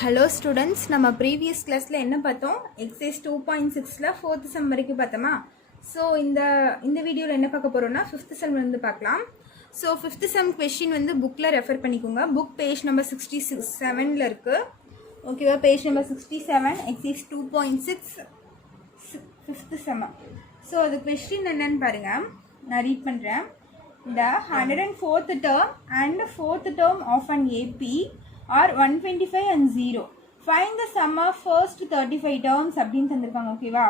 Hello students, நம்ம previous கிளாஸில் என்ன பார்த்தோம்? எக்ஸைஸ் 2.6ல் 4th செம் வரைக்கும் பார்த்தோமா? ஸோ இந்த வீடியோவில் என்ன பார்க்க போகிறோம்னா 5th செம்லேருந்து பார்க்கலாம். ஸோ 5th செம் கொஷின் வந்து புக்கில் ரெஃபர் பண்ணிக்கோங்க. புக் பேஜ் நம்பர் 67 இருக்குது. ஓகேவா? பேஜ் நம்பர் 67 எக்ஸைஸ் 2.6 5th செம். ஸோ அது கொஷின் என்னன்னு பாருங்கள், நான் ரீட் பண்ணுறேன். The 104th term and 4th term of an AP are 125 and 0. Find the sum of first 35 terms அப்படின்னு தந்திருக்காங்க. ஓகேவா?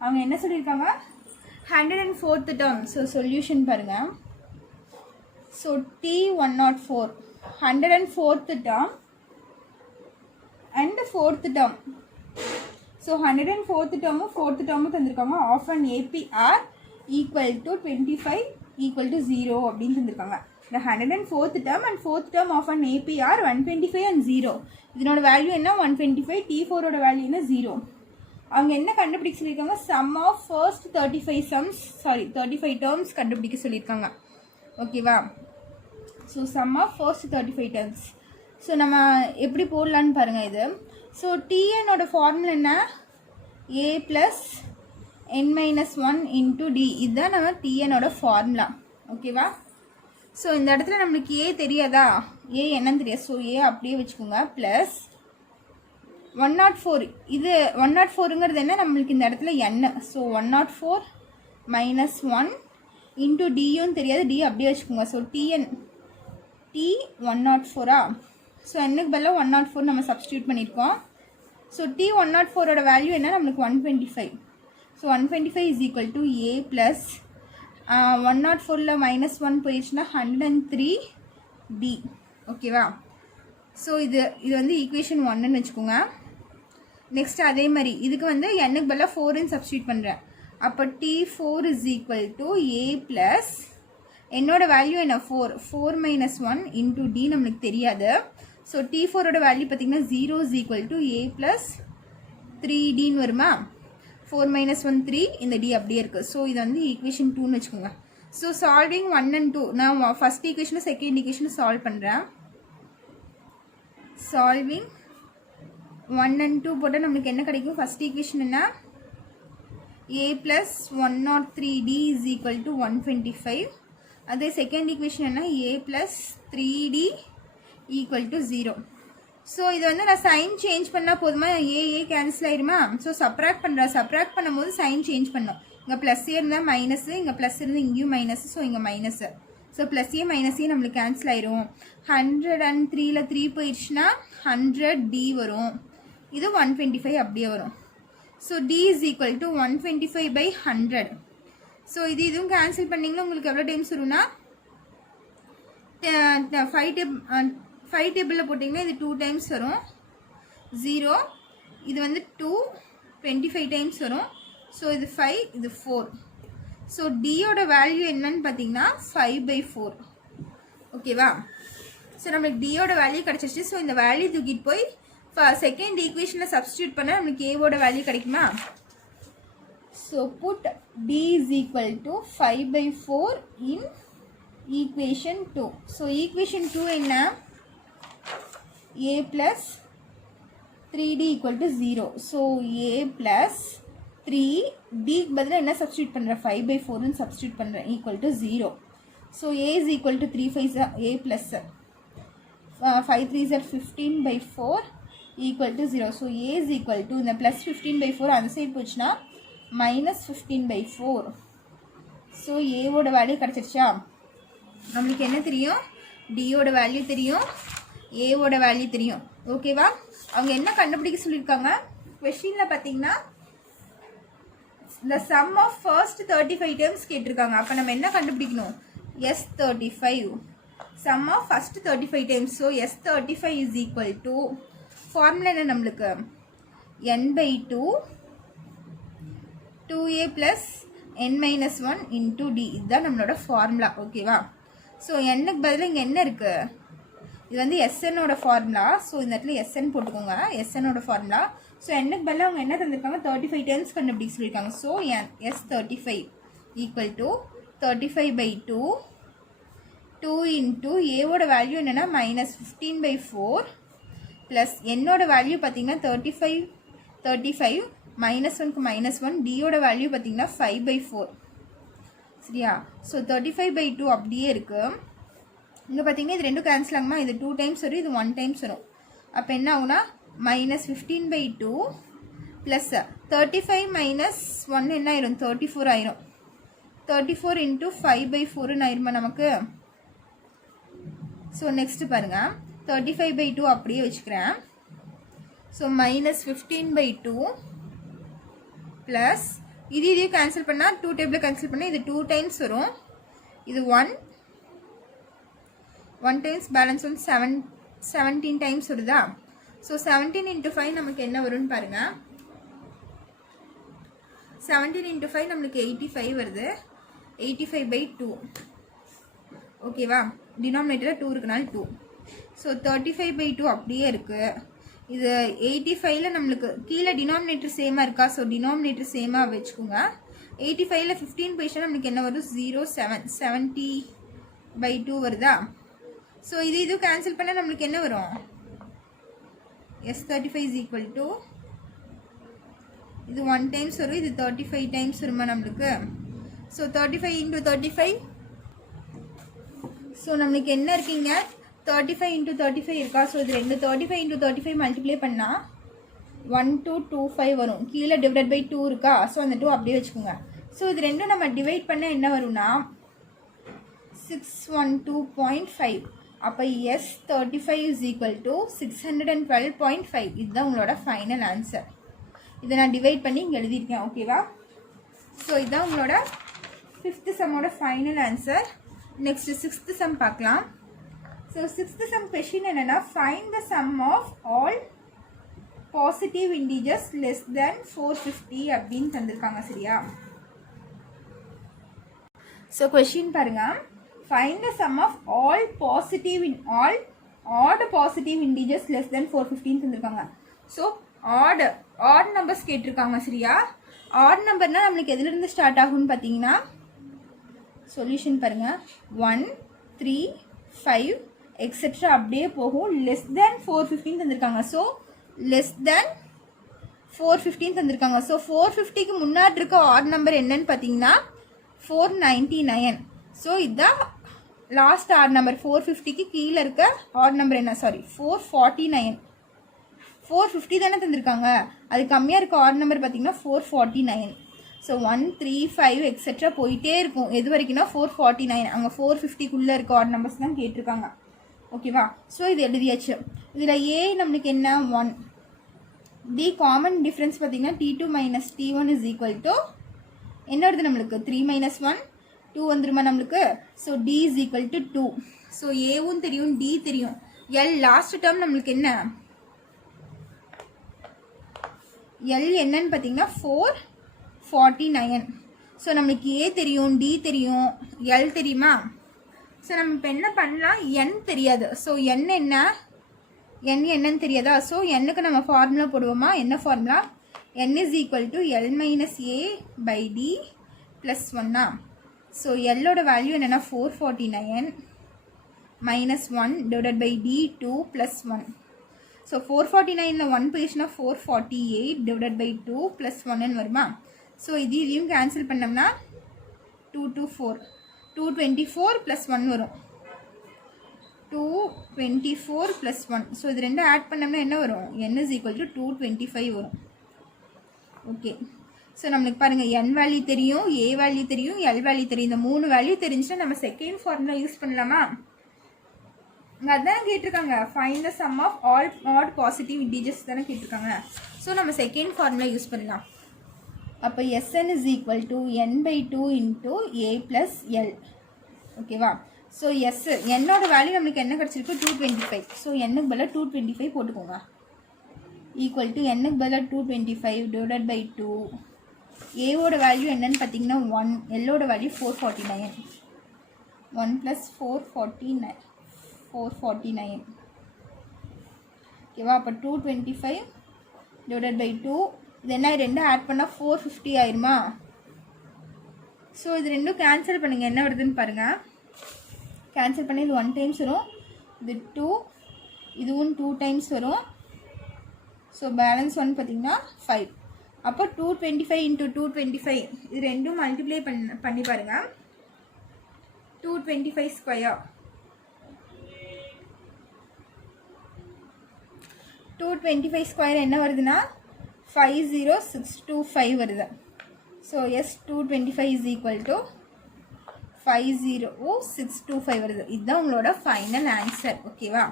அவங்க என்ன சொல்லியிருக்காங்க? 104th term. ஸோ சொல்யூஷன் பாருங்க. So T104 104th term and 4th term. So 104th term 4th term தந்திருக்காங்க. Of an APR equal to 25 equal to 0 அப்படின்னு தந்திருக்காங்க. The 104th term and 4th term of an APR 125 and 0. இதனோட value என்ன? 125. T4 ஓட value என்ன? 0. அவங்க என்ன கண்டுபிடிக்க சொல்லியிருக்காங்க? sum of first 35 terms கண்டுபிடிக்க சொல்லியிருக்காங்க. ஓகேவா? So sum of first 35 terms. So நம்ம எப்படி போடலான்னு பாருங்கள் இது. ஸோ TN ஓட ஃபார்முலா என்ன? A plus n-1 into D. இதுதான் நம்ம TN ஓட ஃபார்முலா. ஓகேவா? ஸோ இந்த இடத்துல நம்மளுக்கு ஏ தெரியாதா? ஏ என்னன்னு தெரியாது. ஸோ ஏ அப்படியே வச்சுக்கோங்க. ப்ளஸ் 104. இது 104ங்கிறது என்ன? நம்மளுக்கு இந்த இடத்துல n. ஸோ 104 minus 1 into டியும் தெரியாது. டி அப்படியே வச்சுக்கோங்க. So TN D 104. ஸோ என்னக்கு பதிலாக 104 நம்ம சப்ஸ்டியூட் பண்ணியிருக்கோம். ஸோ டி 104ஓட வேல்யூ என்ன? நம்மளுக்கு 125. So 125 is equal to a plus 104ல் -1 போயிடுச்சுன்னா 103D. ஓகேவா? ஸோ இது வந்து ஈக்குவேஷன் 1ன்னு வச்சுக்கோங்க. நெக்ஸ்ட் அதே மாதிரி இதுக்கு வந்து என்னக்கு பதிலாக 4ன்னு சப்ஸ்டியூட் பண்ணுறேன். அப்போ T4 is equal to a plus என்னோட வேல்யூ என்ன? 4 minus 1 into D நம்மளுக்கு தெரியாது. ஸோ T4ஓட வேல்யூ பார்த்திங்கன்னா 0 is equal to a plus 3Dன்னு வருமா? 4 minus 1 3, இந்த D அப்படியே இருக்குது. ஸோ இது வந்து ஈக்குவேஷன் 2ன்னு வச்சுக்கோங்க. ஸோ சால்விங் 1 and 2, நான் ஃபஸ்ட் ஈக்குவேஷனும் செகண்ட் ஈக்குவேஷனும் சால்வ் பண்ணுறேன். சால்விங் 1 and 2 போட்டால் நம்மளுக்கு என்ன கிடைக்கும்? ஃபஸ்ட் ஈக்குவேஷன் என்ன? a plus 103D is equal to 125. அதே செகண்ட் ஈக்குவேஷன் என்ன? a plus 3D equal to 0. So இது வந்து நான் சைன் சேஞ்ச் பண்ணால் போதுமா? ஏ கேன்சல் ஆயிருமா? ஸோ சப்ராக்ட் பண்ணும்போது சைன் சேஞ்ச் பண்ணோம். இங்கே ப்ளஸ் ஏ இருந்தால் மைனஸு, இங்கே ப்ளஸ் இருந்து இங்கேயும் மைனஸு. ஸோ இங்கே minus. So plus A minus ஏ நம்மளுக்கு கேன்சல் ஆயிரும். 103ல் 3 போயிடுச்சுன்னா 100D வரும். இது 125 அப்படியே வரும். So D is equal to 125 by 100. So இதுவும் கேன்சல் பண்ணிங்கன்னா உங்களுக்கு எவ்வளோ டைம்ஸ் வரும்னா 5 டேபிளில் போட்டிங்கன்னா இது 2 டைம்ஸ் வரும். 0 இது வந்து 2 25 டைம்ஸ் வரும். ஸோ இது 5 இது 4. ஸோ டியோட வேல்யூ என்னன்னு பார்த்தீங்கன்னா 5/4. ஓகேவா? ஸோ நம்மளுக்கு டியோட வேல்யூ கிடச்சிருச்சு. ஸோ இந்த வேல்யூ தூக்கிட்டு போய் செகண்ட் ஈக்குவேஷனில் சப்ஸ்டியூட் பண்ணால் நம்மளுக்கு ஏவோட வேல்யூ கிடைக்குமா? So put D is equal to 5/4 in equation 2. So equation 2 என்ன? a plus 3D equal to 0. So a plus 3D பதிலாக என்ன சப்ஸ்டியூட் பண்ணுறேன்? 5/4 சப்ஸ்டியூட் பண்ணுறேன் equal to 0. So a is equal to 3 5 a plus 5 3 is 15/4 equal to 0. So a is equal to இந்த plus 15/4 அந்த side போச்சுன்னா minus 15/4. So ஏவோட value கிடச்சிருச்சா? நம்மளுக்கு என்ன தெரியும்? டியோட வேல்யூ தெரியும், ஏவோட வேல்யூ தெரியும். ஓகேவா? அவங்க என்ன கண்டுபிடிக்க சொல்லியிருக்காங்க? கொஷினில் பார்த்தீங்கன்னா the sum of first 35 terms கேட்டிருக்காங்க. அப்போ நம்ம என்ன கண்டுபிடிக்கணும்? S35 sum of first 35 terms. So S35 is equal to formula என்ன நம்மளுக்கு? n/2 2a plus n-1 into D. இதுதான் நம்மளோட ஃபார்முலா. ஓகேவா? ஸோ என்னக்கு பதிலாக இங்கே என்ன இருக்குது? இது வந்து SNஓட ஃபார்முலா. ஸோ இந்த இடத்துல SN போட்டுக்கோங்க. SNஓட ஃபார்முலா. ஸோ என்னக்கு பதிலாக அவங்க என்ன தந்திருக்காங்க? 35 டேர்ம்ஸ் கண்டுபிடிக்க சொல்லியிருக்காங்க. So S35 equal to 35/2 2 into ஏவோட வேல்யூ என்னென்னா -15/4 ப்ளஸ் என்னோட வேல்யூ பார்த்தீங்கன்னா 35 -1க்கு -1 டியோட வேல்யூ பார்த்தீங்கன்னா 5/4 சரியா. ஸோ 35/2 அப்படியே இருக்குது. இங்கே பார்த்தீங்கன்னா இது ரெண்டும் கேன்சல் ஆகுமா, இது 2 டைம்ஸ் வரும், இது 1 டைம்ஸ் வரும். அப்போ என்ன ஆகுனா -15/2 ப்ளஸ் 35 - 1 என்ன ஆயிரும் 34 ஆயிரும். 34 × 5/4 ஆயிருமா நமக்கு. ஸோ நெக்ஸ்ட்டு பாருங்கள் 35/2 அப்படியே வச்சுக்கிறேன். ஸோ -15/2 ப்ளஸ் இதையும் கேன்சல் பண்ணால் 2 டேபிள் கேன்சல் பண்ணால் இது 2 டைம்ஸ் வரும், இது 1 டைம்ஸ் பேலன்ஸ் வந்து 17 டைம்ஸ் வருதா. ஸோ 17 × 5 நமக்கு என்ன வரும்னு பாருங்கள். 17 × 5 நம்மளுக்கு 85 வருது. 85/2 ஓகேவா. டினாமினேட்டரில் 2 இருக்குனால 2. ஸோ 35/2 அப்படியே இருக்குது. இது 85ல் நம்மளுக்கு கீழே டினாமினேட்டர் சேமாக இருக்கா. ஸோ டினாமினேட்டர் சேமாக வச்சுக்கோங்க. 85ல் 15 போயிடுச்சுன்னா நம்மளுக்கு என்ன வரும் 0.7 70/2 வருதா. ஸோ இது கேன்சல் பண்ணால் நம்மளுக்கு என்ன வரும் S35 இது 1 டைம்ஸ் வரும், இது 35 டைம்ஸ் வருமா நம்மளுக்கு. ஸோ 35 × 35 ஸோ நம்மளுக்கு என்ன இருக்கீங்க 35 × 35 இருக்கா. ஸோ இது 35 × 35 மல்டிப்ளை பண்ணால் 1225 வரும். கீழே /2 இருக்கா. ஸோ அந்த 2 அப்படியே வச்சுக்கோங்க. ஸோ இது ரெண்டும் நம்ம டிவைட் பண்ண என்ன வரும்னா 612.5. அப்போ S35 612.5 இதுதான் உங்களோட ஃபைனல் ஆன்சர். இதை நான் டிவைட் பண்ணி இங்கே எழுதியிருக்கேன் ஓகேவா. ஸோ இதுதான் உங்களோட 5th சம்மோட final answer. Next 6th sum பார்க்கலாம். ஸோ 6th சம் கொஷின் என்னென்னா find the sum of all positive integers less than 450 அப்படின்னு தந்திருக்காங்க சரியா. ஸோ கொஷின் பாருங்கள். Find the sum of all odd positive integers less than 450 தந்திருக்காங்க. So odd numbers கேட்டிருக்காங்க சரியா. odd numberனா நம்மளுக்கு எதுலேருந்து ஸ்டார்ட் ஆகும்னு பார்த்தீங்கன்னா சொல்யூஷன் பாருங்கள் 1 3 5 எக்ஸெட்ரா அப்படியே போகும். லெஸ் தேன் 415 தந்திருக்காங்க. ஸோ லெஸ் தேன் 415 தந்திருக்காங்க. ஸோ 450க்கு முன்னாடி இருக்க ஆட் நம்பர் என்னன்னு பார்த்தீங்கன்னா 499. ஸோ இதுதான் லாஸ்ட் ஆட் நம்பர். 450க்கு கீழே இருக்க ஆட் நம்பர் என்ன 449. 450 தானே தந்திருக்காங்க, அது கம்மியாக இருக்க ஆட் நம்பர் பார்த்தீங்கன்னா 449. ஸோ 1 3 5 எக்ஸெட்ரா போயிட்டே இருக்கும். எது வரைக்கும்னா 449. அங்கே 450க்குள்ளே இருக்க ஆட் நம்பர்ஸ் தான் கேட்டிருக்காங்க ஓகேவா. ஸோ இது எழுதியாச்சு. இதில் ஏ நம்மளுக்கு என்ன 1. தி காமன் டிஃப்ரென்ஸ் பார்த்தீங்கன்னா T2 - T1 = என்ன வருது நம்மளுக்கு 3 - 1 2 வந்துருமா நம்மளுக்கு. So D = 2. ஸோ ஏவும் தெரியும் D தெரியும். L லாஸ்ட் டேர்ம் நம்மளுக்கு என்ன L என்னன்னு பார்த்தீங்கன்னா 449. ஸோ நம்மளுக்கு A தெரியும் D தெரியும் L தெரியுமா. ஸோ நம்ம இப்போ என்ன பண்ணலாம் N தெரியாது. ஸோ N என்னன்னு தெரியாதா. ஸோ Nக்கு நம்ம ஃபார்முலா போடுவோமா. என்ன formula N = L - A/D + 1. So எல்லோட வேல்யூ என்னென்னா 449 -1 / D2 + 1. ஸோ 449ல் 1 போயிடுச்சுன்னா 448 / 2 + 1 வருமா. ஸோ இதையும் கேன்சல் பண்ணோம்னா 224 224 + 1 வரும் 224 + 1. ஸோ இது ரெண்டும் ஆட் பண்ணோம்னா என்ன வரும் N = 225 வரும் ஓகே. ஸோ நம்மளுக்கு பாருங்கள் N வேல்யூ தெரியும், A வேல்யூ தெரியும், L வேல்யூ தெரியும். இந்த 3 வேல்யூ தெரிஞ்சுன்னா நம்ம செகண்ட் ஃபார்முலா யூஸ் பண்ணலாமா. இங்கே அதான் கேட்டிருக்காங்க find the sum of all odd positive integers தானே கேட்டிருக்காங்க. ஸோ நம்ம செகண்ட் ஃபார்முலா யூஸ் பண்ணலாம். அப்போ Sn = n/2 × A + L ஓகேவா. ஸோ என்னோட வேல்யூ நம்மளுக்கு என்ன கிடச்சிருக்கு 225. ஸோ என்னுக்கு பதிலாக 225 போட்டுக்கோங்க. = என்னுக்கு பதிலாக 225 / 2. ஏவோட வேல்யூ என்னன்னு பார்த்தீங்கன்னா 1. எல்லோட வேல்யூ 449. 1 + 449 ஓகேவா. அப்போ 225 / 2 இது என்ன ரெண்டும் ஆட் பண்ணால் 450 ஆயிருமா. ஸோ இது ரெண்டும் கேன்சல் பண்ணுங்கள் என்ன வருதுன்னு பாருங்கள். கேன்சல் பண்ணி இது 1 டைம்ஸ் வரும், இது 2 இதுவும் 2 டைம்ஸ் வரும். ஸோ பேலன்ஸ் ஒன் பார்த்திங்கன்னா 5. அப்போ 225 × 225 இது ரெண்டும் மல்டிப்ளை பண்ணி பாருங்கள். 225 ஸ்கொயர் 225 ஸ்கொயர் என்ன வருதுன்னா 50625 வருது. So S 225 is equal to 50625 வருது. இதுதான் உங்களோட ஃபைனல் ஆன்சர். ஓகேவா?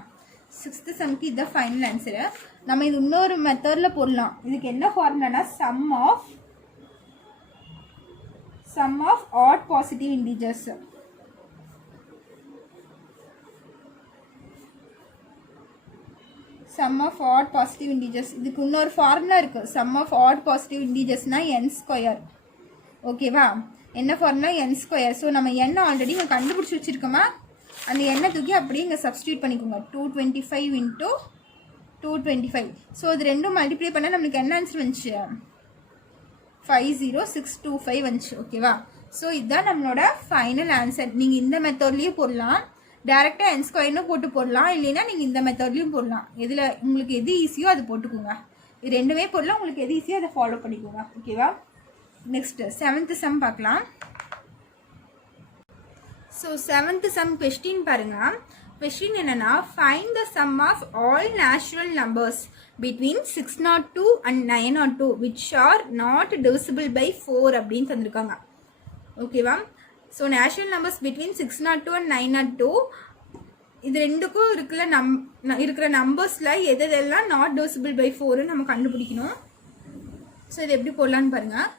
6th சம்க்கு இதுதான் ஃபைனல் ஆன்சரு. நம்ம இது இன்னொரு மெத்தடில் போடலாம். இதுக்கு என்ன ஃபார்முலானா sum of odd positive integers. Sum of odd positive integers இதுக்கு இன்னொரு ஃபார்முலா இருக்குது. சம் ஆஃப் ஆட் பாசிட்டிவ் இன்டிஜர்ஸ்னால் n ஸ்கொயர். ஓகேவா? என்ன ஃபார்முலா n ஸ்கொயர். ஸோ நம்ம n ஆல்ரெடி இங்கே கண்டுபிடிச்சி வச்சுருக்கோமா, அந்த எண்ணை தூக்கி அப்படியே இங்கே சப்ஸ்டியூட் பண்ணிக்கோங்க. 225 × 225. ஸோ இது ரெண்டும் மல்டிப்ளை பண்ணால் நம்மளுக்கு என்ன ஆன்சர் வந்துச்சு? 50625 வந்துச்சு. ஓகேவா? ஸோ இதுதான் நம்மளோட ஃபைனல் ஆன்சர். நீங்கள் இந்த மெத்தட்லேயும் போடலாம், டேரெக்டாக n ஸ்கொயர்னு போட்டு போடலாம், இல்லைன்னா நீங்கள் இந்த மெத்தட்லேயும் போடலாம். எதில் உங்களுக்கு எது ஈஸியோ அது போட்டுக்கோங்க. இது ரெண்டுமே போடலாம், உங்களுக்கு எது ஈஸியோ அதை ஃபாலோ பண்ணிக்கோங்க. ஓகேவா? நெக்ஸ்ட்டு 7th சம் பார்க்கலாம். ஸோ 7th சம் கொஸ்டின் பாருங்கள். கொஸ்டின் என்னென்னா find the sum of all natural numbers between 602 and 902 which are not divisible by 4 அப்படின்னு தந்திருக்காங்க. ஓகேவா? So natural numbers between 602 and 902 இது ரெண்டுக்கும் இருக்கிற நம்பர்ஸில் எதெல்லாம் நாட் divisible by 4 நம்ம கண்டுபிடிக்கணும். ஸோ இது எப்படி போடலான்னு பாருங்கள்.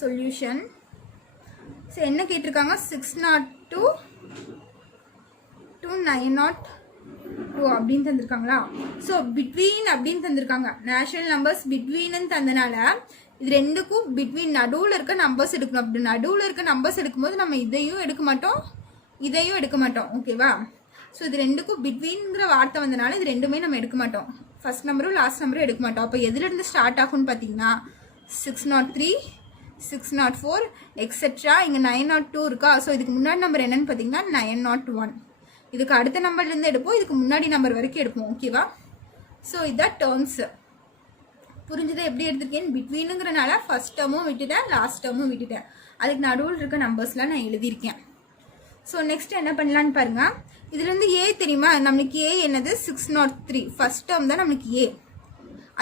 சொல்யூஷன். ஸோ என்ன கேட்டிருக்காங்க? 602 to 902 அப்படின்னு தந்திருக்காங்களா? ஸோ பிட்வீன் அப்படின்னு தந்திருக்காங்க. நேச்சுரல் நம்பர்ஸ் பிட்வீன்னு தந்தனால இது ரெண்டுக்கும் பிட்வீன் நடுவில் இருக்க நம்பர்ஸ் எடுக்கணும். அப்படி நடுவில் இருக்க நம்பர்ஸ் எடுக்கும்போது நம்ம இதையும் எடுக்க மாட்டோம், இதையும் எடுக்க மாட்டோம். ஓகேவா? ஸோ இது ரெண்டுக்கும் பிட்வீன்ங்கிற வார்த்தை வந்தனால இது ரெண்டுமே நம்ம எடுக்க மாட்டோம். ஃபர்ஸ்ட் நம்பரும் லாஸ்ட் நம்பரும் எடுக்க மாட்டோம். அப்போ எதுலேருந்து ஸ்டார்ட் ஆகும்னு பார்த்தீங்கன்னா 603, 604 எக்ஸெட்ரா. இங்கே 902 இருக்கா? ஸோ இதுக்கு முன்னாடி நம்பர் என்னன்னு பார்த்தீங்கன்னா 901. இதுக்கு அடுத்த நம்பர்லேருந்து எடுப்போம், இதுக்கு முன்னாடி நம்பர் வரைக்கும் எடுப்போம். ஓகேவா? ஸோ இதுதான் டேர்ம்ஸு. புரிஞ்சதை எப்படி எடுத்திருக்கேன்? பிட்வீனுங்கிறனால ஃபர்ஸ்ட் டேர்மும் விட்டுட்டேன், லாஸ்ட் டேர்மும் விட்டுட்டேன். அதுக்கு நடுவில் இருக்க நம்பர்ஸ்லாம் நான் எழுதியிருக்கேன். ஸோ நெக்ஸ்ட் என்ன பண்ணலான்னு பாருங்கள். இதுலேருந்து ஏ தெரியுமா? நம்மளுக்கு ஏ என்னது? 603 ஃபர்ஸ்ட் டேர்ம் தான் நம்மளுக்கு ஏ.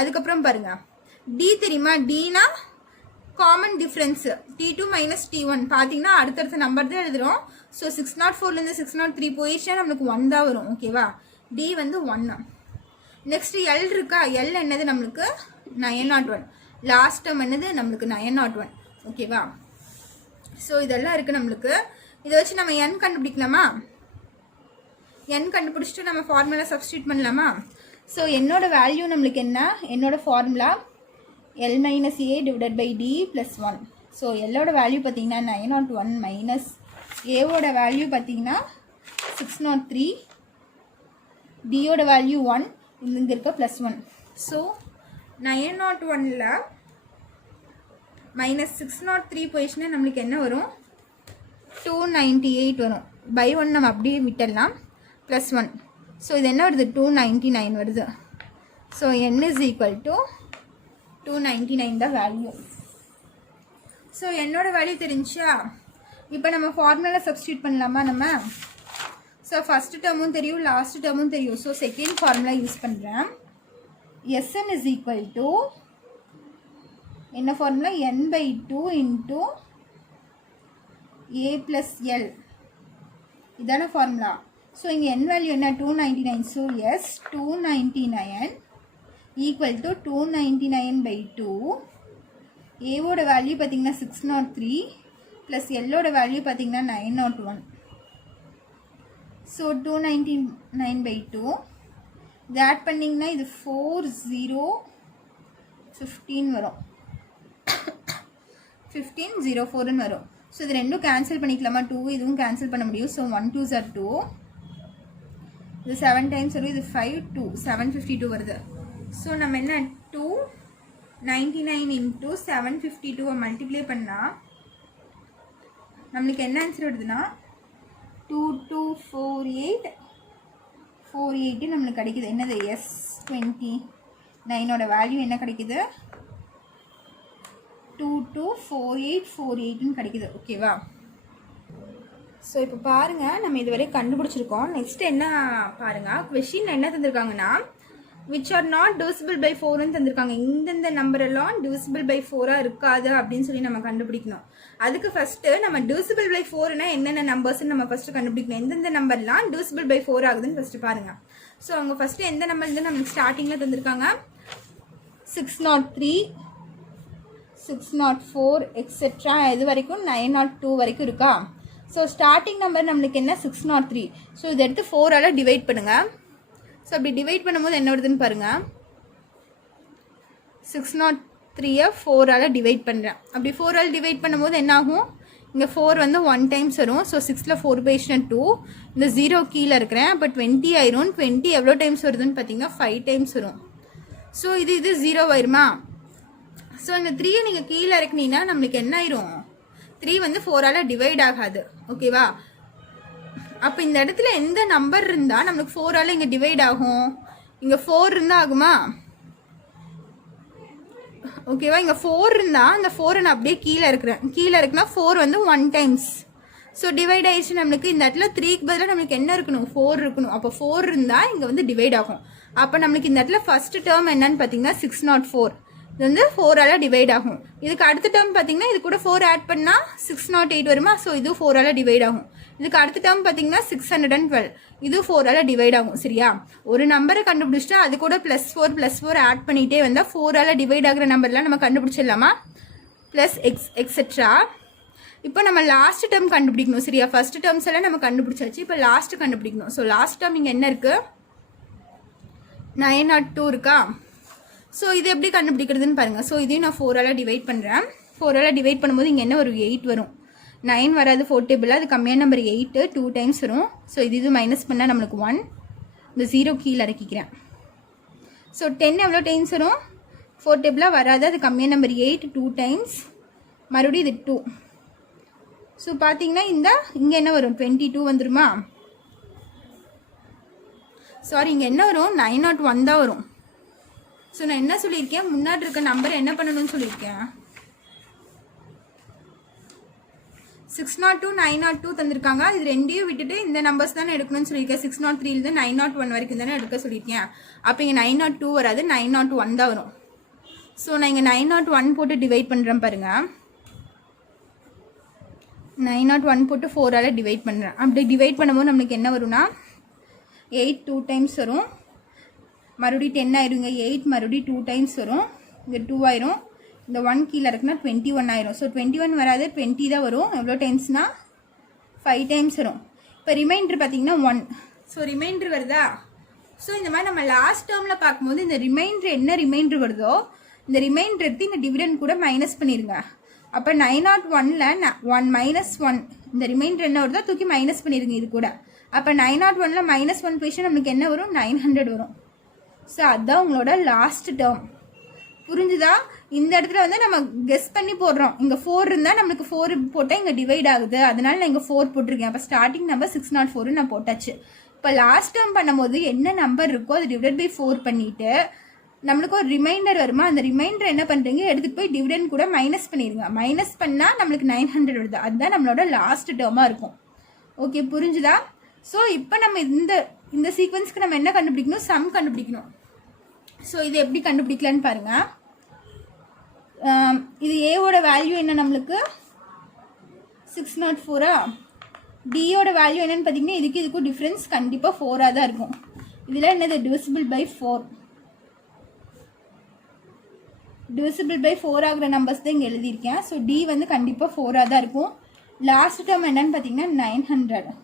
அதுக்கப்புறம் பாருங்கள் டி தெரியுமா? Tina common difference T2 - T1 பார்த்தீங்கன்னா அடுத்தடுத்த நம்பர் தான் எழுதுகிறோம். ஸோ 604லேருந்து 603 போயிடுச்சா நம்மளுக்கு 1 தான் வரும். ஓகேவா? டி வந்து 1. நெக்ஸ்ட் எல் இருக்கா? எல் என்னது நம்மளுக்கு? 901. லாஸ்ட் டேர்ம் என்னது நம்மளுக்கு? 901. ஓகேவா? ஸோ இதெல்லாம் இருக்குது நம்மளுக்கு. இதை வச்சு நம்ம n கண்டுபிடிக்கலாமா? n கண்டுபிடிச்சிட்டு நம்ம ஃபார்முலா சப்ஸ்டியூட் பண்ணலாமா? ஸோ என்னோட வேல்யூ நம்மளுக்கு என்ன? என்னோட formula L - A divided by D plus 1. So எல்லோட வேல்யூ பார்த்தீங்கன்னா 901 மைனஸ் ஏவோட வேல்யூ பார்த்தீங்கன்னா 603, டியோட வேல்யூ 1, இங்கே இருக்க ப்ளஸ் 1. ஸோ 901ல் மைனஸ் 603 போயிடுச்சுன்னா நம்மளுக்கு என்ன வரும்? 298 வரும். பை 1 நம்ம அப்படியே விட்டுடலாம், ப்ளஸ் 1. ஸோ இது என்ன வருது? 299 வருது. So n is equal to 299 தான் வேல்யூ. ஸோ என்னோட வேல்யூ தெரிஞ்சா இப்போ நம்ம ஃபார்முலா சப்ஸ்டியூட் பண்ணலாமா நம்ம? ஸோ ஃபஸ்ட்டு டேர்மும் தெரியும், லாஸ்ட் டேர்மும் தெரியும். ஸோ செகண்ட் ஃபார்முலா யூஸ் பண்ணுறேன். Sn is equal to என்ன formula? n/2 into a plus l. இதான ஃபார்முலா. ஸோ இங்கே n வேல்யூ என்ன? 299. So S 299 equal to 299/2. ஏவோட வேல்யூ பார்த்தீங்கன்னா 603 ப்ளஸ் எல்லோட வேல்யூ பார்த்தீங்கன்னா 901. ஸோ 299/2 இது ஆட் பண்ணிங்கன்னா இது 4015 வரும். 1504ன்னு வரும். ஸோ இது ரெண்டும் கேன்சல் பண்ணிக்கலாமா? 2 இதுவும் கேன்சல் பண்ண முடியும். So 1 2s are 2. இது 7 டைம்ஸ் வரும். இது 5 2 752 வருது. ஸோ நம்ம என்ன 299 into 752 மல்டிப்ளை பண்ணால் நம்மளுக்கு என்ன ஆன்சர் வருதுன்னா 2248 நம்மளுக்கு கிடைக்குது. என்னது? S20 9ஓட வேல்யூ என்ன கிடைக்குது 224848 கிடைக்குது. ஓகேவா? ஸோ இப்போ பாருங்கள், நம்ம இதுவரை கண்டுபிடிச்சிருக்கோம். நெக்ஸ்ட் என்ன பாருங்கள், கொஷின் என்ன தந்திருக்காங்கன்னா which are not divisible by 4ன்னு தந்திருக்காங்க. இந்தந்த நம்பரெல்லாம் divisible by 4ஆக இருக்காது அப்படின்னு சொல்லி நம்ம கண்டுபிடிக்கணும். அதுக்கு ஃபஸ்ட்டு நம்ம divisible by 4னா என்னென்ன நம்பர்ஸ்ன்னு நம்ம ஃபஸ்ட்டு கண்டுபிடிக்கணும். எந்தெந்த நம்பர்லாம் divisible by 4 ஆகுதுன்னு ஃபஸ்ட்டு பாருங்கள். ஸோ அவங்க ஃபஸ்ட்டு எந்த நம்பர் இருந்து நமக்கு ஸ்டார்டிங்கில் தந்திருக்காங்க 603 604 எக்ஸெட்ரா இது வரைக்கும் 902 வரைக்கும் இருக்கா. ஸோ ஸ்டார்டிங் நம்பர் நம்மளுக்கு என்ன 603. ஸோ இதை எடுத்து 4ஆல் டிவைட் பண்ணுங்கள். ஸோ அப்படி டிவைட் பண்ணும்போது என்ன வருதுன்னு பாருங்கள். 603ஐ 4ஆல் டிவைட் பண்ணுறேன். அப்படி 4ஆல் டிவைட் பண்ணும்போது என்ன ஆகும், இங்கே 4 வந்து 1 டைம்ஸ் வரும். ஸோ 6ல் 4 போயிடுச்சுன்னா 2, இந்த 0 கீழே இருக்கிறேன். அப்போ 20 ஆயிரும். 20 எவ்வளோ டைம்ஸ் வருதுன்னு பார்த்தீங்கன்னா 5 டைம்ஸ் வரும். ஸோ இது 0 ஆயிருமா. ஸோ இந்த 3 நீங்கள் கீழே இறக்குனீங்கன்னா நம்மளுக்கு என்ன ஆயிரும், 3 வந்து 4ஆல் டிவைட் ஆகாது. ஓகேவா? அப்போ இந்த இடத்துல எந்த நம்பர் இருந்தால் நம்மளுக்கு 4ஆல் இங்கே டிவைட் ஆகும், இங்கே 4 இருந்தால் ஆகுமா. ஓகேவா? இங்கே 4 இருந்தால் அந்த 4 நான் அப்படியே கீழே இருக்கிறேன். கீழே இருக்குன்னா 4 வந்து 1 டைம்ஸ். ஸோ டிவைட் ஆயிடுச்சு. நம்மளுக்கு இந்த இடத்துல 3க்கு பதிலாக நம்மளுக்கு என்ன இருக்கணும், 4 இருக்கணும். அப்போ 4 இருந்தால் இங்கே வந்து டிவைட் ஆகும். அப்போ நம்மளுக்கு இந்த இடத்துல ஃபஸ்ட்டு டேர்ம் என்னன்னு பார்த்தீங்கன்னா 604. இது வந்து 4ஆல் டிவைட் ஆகும். இதுக்கு அடுத்த டேர்ம் பார்த்தீங்கன்னா இது கூட 4 ஆட் பண்ணால் 608 வருமா. ஸோ இது 4ஆல் டிவைட் ஆகும். இதுக்கு அடுத்த டேர்ம் பார்த்தீங்கன்னா 612. இது 4ஆல் டிவைட் ஆகும். சரியா? ஒரு நம்பரை கண்டுபிடிச்சிட்டா அது கூட +4 ஆட் பண்ணிகிட்டே வந்தால் 4ஆல் டிவைட் ஆகிற நம்பர்லாம் நம்ம கண்டுபிடிச்சிடலாமா, ப்ளஸ் எக்ஸெட்ரா. இப்போ நம்ம லாஸ்ட் டேர்ம் கண்டுபிடிக்கணும். சரியா? ஃபர்ஸ்ட் டேர்ம்ஸ் எல்லாம் நம்ம கண்டுபிடிச்சாச்சு. இப்போ லாஸ்ட் கண்டுபிடிக்கணும். ஸோ லாஸ்ட் டேர்ம் இங்கே என்ன இருக்குது, 902 இருக்கா. ஸோ இது எப்படி கண்டுபிடிக்கிறதுன்னு பாருங்கள். ஸோ இதையும் நான் 4ஆல் டிவைட் பண்ணுறேன். 4ஆல் டிவைட் பண்ணும்போது இங்கே என்ன வரும், 8 வரும். 9 வராது 4 டேபிள், அது கம்மியான நம்பர் 8 2 டைம்ஸ் வரும். ஸோ இது மைனஸ் பண்ணால் நம்மளுக்கு 1, இந்த 0 கீழே இறக்கிக்கிறேன். ஸோ 10 எவ்வளோ டைம்ஸ் வரும், 4 டேபிளாக வராது, அது கம்மியான நம்பர் 8 2 டைம்ஸ், மறுபடியும் இது 2. ஸோ பார்த்தீங்கன்னா இங்கே என்ன வரும், 22 வந்துருமா. சாரி, இங்கே என்ன வரும், 901 தான் வரும். ஸோ நான் என்ன சொல்லியிருக்கேன், முன்னாடி இருக்க நம்பரை என்ன பண்ணணும்னு சொல்லியிருக்கேன், 602 902 தந்திருக்காங்க. இது ரெண்டையும் விட்டுட்டு இந்த நம்பர்ஸ் தானே எடுக்கணும்னு சொல்லியிருக்கேன். 603லேருந்து 901 வரைக்கும் தானே எடுக்க சொல்லியிருக்கேன். அப்போ இங்கே 902 வராது, 901 தான் வரும். ஸோ நான் இங்கே 901 போட்டு டிவைட் பண்ணுறேன் பாருங்கள். 901 போட்டு 4ஆல் டிவைட் பண்ணுறேன். அப்படி டிவைட் பண்ணும்போது நம்மளுக்கு என்ன வரும்னா 8 2 டைம்ஸ் வரும். மறுபடியும் 10 ஆயிருங்க. 8 மறுபடியும் 2 டைம்ஸ் வரும். இங்கே 2 ஆயிரும். இந்த 1 கீழே இருக்குன்னா 21 ஆயிரும். ஸோ 21 வராது, 20 தான் வரும். எவ்வளோ டைம்ஸ்னால் 5 டைம்ஸ் வரும். இப்போ ரிமைண்டர் பார்த்தீங்கன்னா 1. ஸோ ரிமைண்டர் வருதா. ஸோ இந்த மாதிரி நம்ம லாஸ்ட் டேர்மில் பார்க்கும்போது இந்த ரிமைண்டர் என்ன ரிமைண்டர் வருதோ இந்த ரிமைண்டர் எடுத்து இந்த டிவிடெண்ட் கூட மைனஸ் பண்ணிடுங்க. அப்போ 901ல் 1 -1 இந்த ரிமைண்டர் என்ன வருதோ தூக்கி மைனஸ் பண்ணிடுங்க இது கூட. அப்போ 901ல் -1 போயிடுச்சு நம்மளுக்கு என்ன வரும், 900 வரும். ஸோ அதுதான் உங்களோட லாஸ்ட் டேர்ம். புரிஞ்சுதா? இந்த இடத்துல வந்து நம்ம கெஸ் பண்ணி போடுறோம். இங்கே 4 இருந்தால் நம்மளுக்கு 4 போட்டால் இங்கே டிவைட் ஆகுது, அதனால நான் இங்கே 4 போட்டிருக்கேன். அப்போ ஸ்டார்டிங் நம்பர் 604 நான் போட்டாச்சு. இப்போ லாஸ்ட் டேர்ம் பண்ணும்போது என்ன நம்பர் இருக்கோ அது டிவைட் பை 4 பண்ணிவிட்டு நம்மளுக்கு ஒரு ரிமைண்டர் வருமா, அந்த ரிமைண்டர் என்ன பண்ணுறீங்க, எடுத்துகிட்டு போய் டிவிடெண்ட் கூட மைனஸ் பண்ணிடுங்க. மைனஸ் பண்ணால் நம்மளுக்கு 900 வருது. அதுதான் நம்மளோட லாஸ்ட் டேர்மாக இருக்கும். ஓகே, புரிஞ்சுதா? ஸோ இப்போ நம்ம இந்த சீக்வன்ஸ்க்கு நம்ம என்ன கண்டுபிடிக்கணும், சம் கண்டுபிடிக்கணும். ஸோ இது எப்படி கண்டுபிடிக்கலான்னு பாருங்கள். இது ஏவோட வேல்யூ என்ன நம்மளுக்கு 604. டியோட வேல்யூ என்னன்னு பார்த்தீங்கன்னா இதுக்கும் டிஃப்ரென்ஸ் கண்டிப்பாக 4ஆக தான் இருக்கும். இதில் என்னது டிவிசிபிள் பை 4. டிவிசிபிள் பை 4 ஆகிற நம்பர்ஸ் தான் இங்கே எழுதியிருக்கேன். ஸோ டி வந்து கண்டிப்பாக 4ஆக தான் இருக்கும். லாஸ்ட் டேர்ம் என்னன்னு பார்த்தீங்கன்னா 900.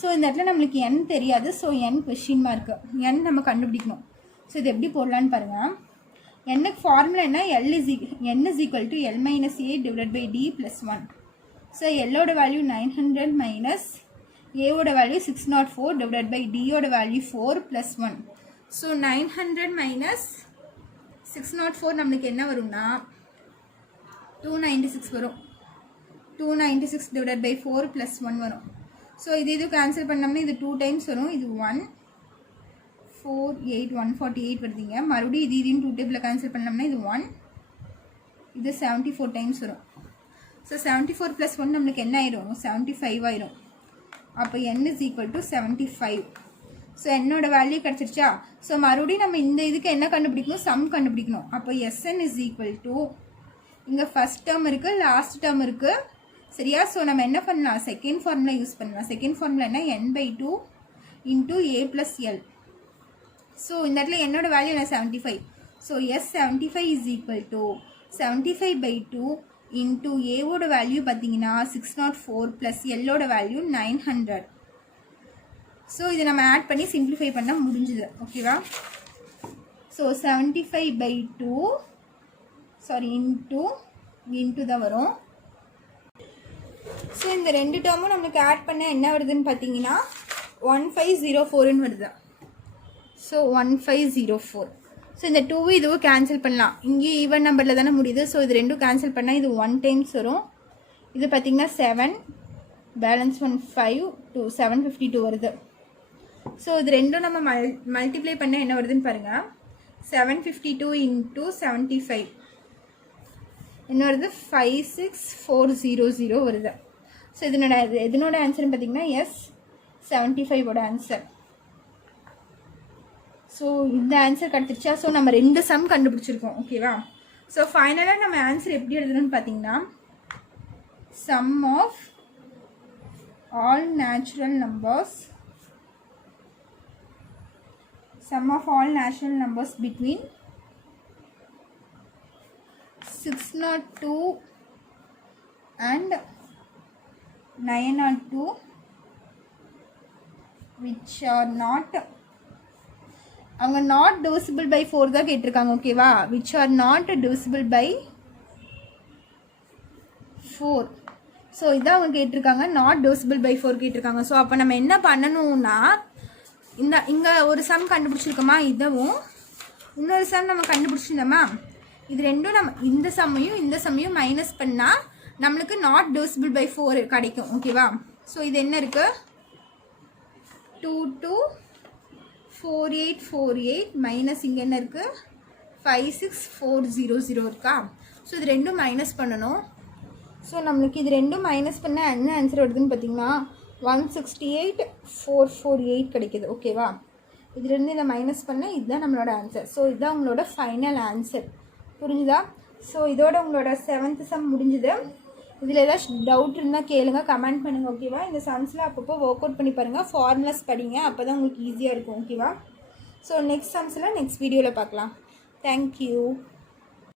ஸோ இந்த இடத்துல நம்மளுக்கு என் தெரியாது. ஸோ என் கொஷின் மார்க்கு என் நம்ம கண்டுபிடிக்கணும். ஸோ இது எப்படி போடலான்னு பாருங்கள். என்னக்கு ஃபார்முலா என்ன, n is equal to L minus A divided by D plus 1. So எல்லோட வேல்யூ 900 மைனஸ் ஏவோட வேல்யூ 604 divided by Dயோட வேல்யூ 4 plus 1. ஸோ 900 மைனஸ் 604 நம்மளுக்கு என்ன வரும்னா 296 வரும். 296 divided by 4 plus 1 வரும். ஸோ இது கேன்சல் பண்ணோம்னா இது 2 டைம்ஸ் வரும். இது 1 4 8 148 வருதுங்க. மறுபடியும் இதையும் 2 டேபிளில் கேன்சல் பண்ணோம்னா இது 1, இது 74 டைம்ஸ் வரும். ஸோ 74 + 1 நம்மளுக்கு என்ன ஆயிரும்? 75 ஆயிரும். அப்போ n is equal to 75. So என்னோட வேல்யூ கிடச்சிருச்சா? ஸோ மறுபடியும் நம்ம இந்த இதுக்கு என்ன கண்டுபிடிக்கணும்? சம் கண்டுபிடிக்கணும். அப்போ Sn is equal to, இங்கே ஃபஸ்ட் டேர்ம் இருக்குது, லாஸ்ட் டேர்ம் இருக்குது, சரியா? ஸோ நம்ம என்ன பண்ணலாம்? செகண்ட் ஃபார்முலா யூஸ் பண்ணலாம். செகண்ட் ஃபார்முலா என்ன? n/2 × a + l. ஸோ இந்த இடத்துல என்னோட வேல்யூ என்ன? 75. So S75 is equal to 75/2 into ஏவோட வேல்யூ பார்த்தீங்கன்னா 604 ப்ளஸ் எல்லோட வேல்யூ 900. ஸோ இதை நம்ம ஆட் பண்ணி சிம்பிளிஃபை பண்ண முடிஞ்சுது. ஓகேவா? ஸோ 75/2 இன்ட்டு தான் வரும். ஸோ இந்த ரெண்டு டேர்மும் நம்மளுக்கு ஆட் பண்ண என்ன வருதுன்னு பார்த்தீங்கன்னா 1504ன்னு வருது. ஸோ 1504. ஸோ இந்த 2 இதுவும் கேன்சல் பண்ணலாம். இங்கே ஈவன் நம்பரில் தானே முடியுது. ஸோ இது ரெண்டும் கேன்சல் பண்ணால் இது 1 டைம்ஸ் வரும். இது பார்த்திங்கன்னா 7, பேலன்ஸ் 1 5 2 752 வருது. ஸோ இது ரெண்டும் நம்ம மல்டிப்ளை பண்ணால் என்ன வருதுன்னு பாருங்கள். 752 × 75 என்ன வருது? 56400 வருது. ஸோ இதனோட ஆன்சர்னு பார்த்திங்கன்னா S75ஓட ஆன்சர். ஸோ இந்த ஆன்சர் கிடச்சிருச்சா? ஸோ நம்ம 2 சம் கண்டுபிடிச்சிருக்கோம். ஓகேவா? ஸோ ஃபைனலாக நம்ம ஆன்சர் எப்படி எழுதணும்னு பார்த்தீங்கன்னா, sum of all natural numbers between 602 and 902 which are not, அவங்க நாட் divisible by 4 தான் கேட்டிருக்காங்க. ஓகேவா? Which are not divisible by 4. So இதான் அவங்க கேட்டிருக்காங்க, நாட் divisible by 4 கேட்டிருக்காங்க. ஸோ அப்போ நம்ம என்ன பண்ணணும்னா, இங்கே ஒரு சம் கண்டுபிடிச்சிருக்கோமா, இதுவும் இன்னொரு சம் நம்ம கண்டுபிடிச்சிருந்தோமா, இது ரெண்டும் நம்ம இந்த சம்மையும் மைனஸ் பண்ணால் நம்மளுக்கு நாட் divisible by 4 கிடைக்கும். ஓகேவா? ஸோ இது என்ன இருக்குது? 224848 மைனஸ் இங்கே என்ன இருக்குது? 56400 இருக்கா? ஸோ இது ரெண்டும் மைனஸ் பண்ணணும். ஸோ நம்மளுக்கு இது ரெண்டும் மைனஸ் பண்ண என்ன ஆன்சர் வருதுன்னு பார்த்தீங்கன்னா 168448 கிடைக்கிது. ஓகேவா? இதுலேருந்து இதை மைனஸ் பண்ண இதுதான் நம்மளோட ஆன்சர். ஸோ இதுதான் உங்களோட ஃபைனல் ஆன்சர். புரிஞ்சுதா? ஸோ இதோட உங்களோட 7th சம் முடிஞ்சுது. இதில் ஏதாச்சும் டவுட் இருந்தால் கேளுங்க, கமெண்ட் பண்ணுங்கள். ஓகேவா? இந்த சம்ஸில் அப்பப்போ ஒர்க் அவுட் பண்ணி பாருங்கள், ஃபார்முலாஸ் படிங்க, அப்போ தான் உங்களுக்கு ஈஸியாக இருக்கும். ஓகேவா? ஸோ நெக்ஸ்ட் சம்ஸில் நெக்ஸ்ட் வீடியோவில் பார்க்கலாம். தேங்க்யூ.